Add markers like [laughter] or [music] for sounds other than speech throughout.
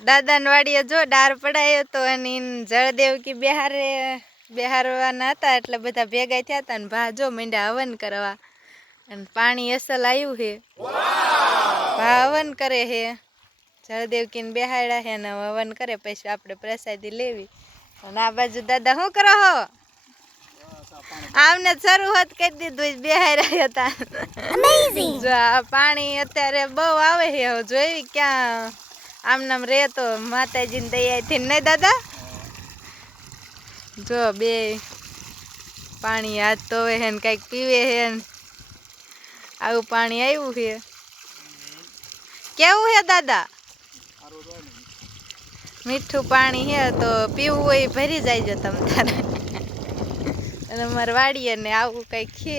દાદાને વાડીએ જો ડાર પડાયો તો અને ઈન જળદેવ કી બિહારે બિહારવાના હતા એટલે બધા ભેગા થયા હતા ને ભા જો મીંડા હવન કરવા. અને પાણી અસલ આવ્યું છે ભા હવન કરે છે જળદેવ કીને બેહાડ્યા છે ને હવન કરે પછી આપણે પ્રસાદી લેવી. અને આ બાજુ દાદા શું કરો હો? આમને શરૂઆત કરી દીધું બેહાર્યા હતા જો આ પાણી અત્યારે બહુ આવે છે હવે જોઈ ક્યાં આમ નામ રે તો માતાજીને દયાથી નહીં દાદા? જો બે પાણી હાથ ધોવે હે ને કંઈક પીવે હે ને આવું પાણી આવ્યું છે કેવું છે દાદા? મીઠું પાણી છે તો પીવું હોય ભરી જાય તમ તારે. અને અમારે વાડીએ ને આવું કંઈક છે.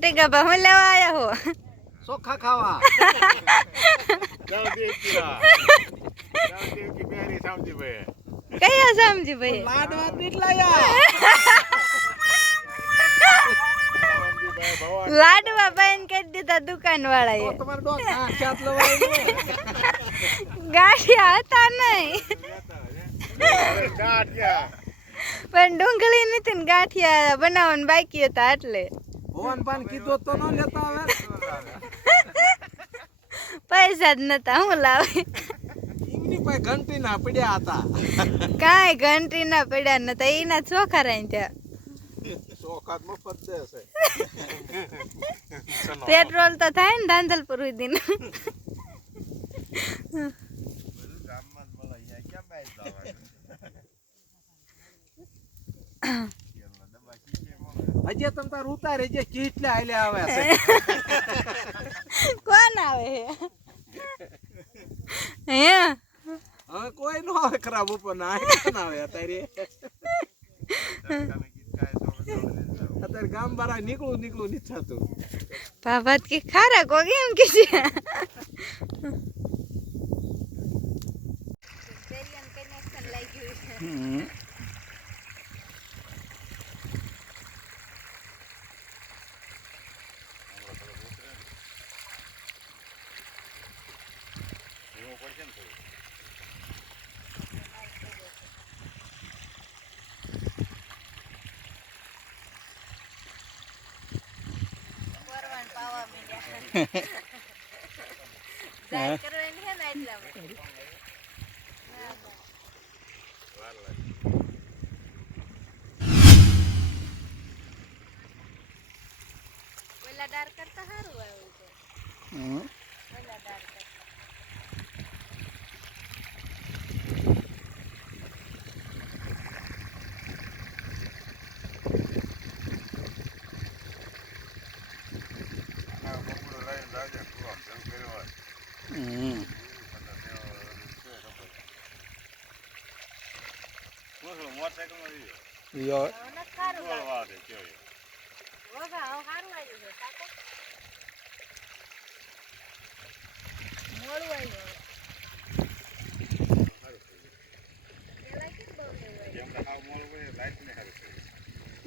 ટીકા બા હું લેવા આયા હો? ચોખ્ખા ખાવા. કયા સમજી ભાઈ લાડવા નીકળાયા લાડવા બાઈન કરી દીધા દુકાન વાળા ગાંઠિયા હતા નહીં. પણ ડુંગળી નથી ને ગાંઠિયા બનાવવાનું બાકી હતા એટલે. ભવન પાન કીધો તો ન લેતા પૈસા જ નતા હું લાવે? એમની પાસે ઘંટી ના પડ્યા હતા. કાંઈ ઘંટી ના પડ્યા નતા એના ચોખા રહી ત્યાં ચોખાત મફત છે. પેટ્રોલ તો થાય ને ધાંધલપુર સુધી હજી તમ તાર ઉતારે જે કેટલા આલે આવે. છે [laughs] કોણ આવે હે? હે? હવે કોઈ નો આવે ખરાબ ઉપર ના ના આવે અત્યારે? અત્યારે ગામ બારા નીકળું નીકળું નથી થતું. બાબત કે ખારા કો કેમ કે છે? પેલા ડાર કરતા સારું આવ્યું છે કરતા સારું આવ્યું છે.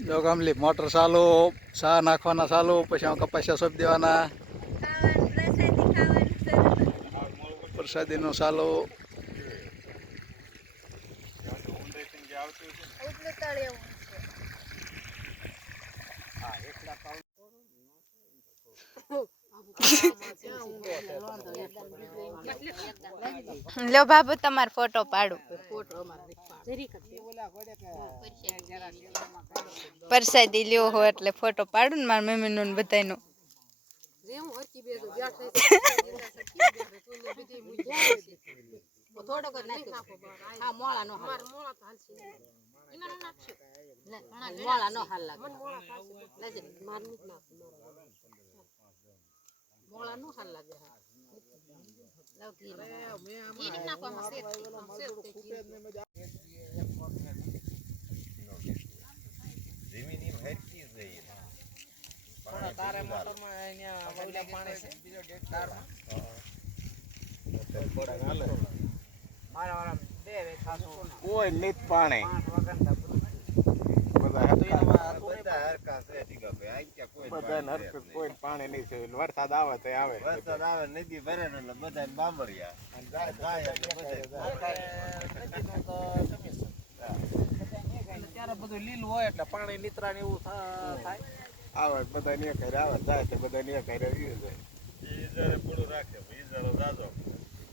જો ગામલી મોટર ચાલુ ચા નાખવાના ચાલુ પછી કપાસિયા સોંપી દેવાના. લ્યો બાબુ તમારો ફોટો પાડું. પરસાદી લ્યો હોય એટલે ફોટો પાડું ને મારા મમ્મીનું ને બધાયનું. [laughs] થોડોક જ નાખ્યો હા મોળા નો હાલ. મોળા નો હાલ લાગે. મોળા નો હાલ. લાગે. નાખ. તારે મોટરમાં અહીંયા પાણી છે. બીજો ગેટ દારમાં બધાને હરખું કોઈ પાણી નહીં છે. વરસાદ આવે તો આવે. વરસાદ આવે નદી ભરે ને એટલે બધા એટલે બધા ત્યારે બધું લીલું હોય એટલે પાણી નીતરા એવું થા- થાય. આવે બધા ને ઘરે આવે જાય તો બધા ને ઘરે જાય. ઈ પૂરું રાખે ઈ જરો જાજો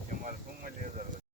કે મારે સુમલી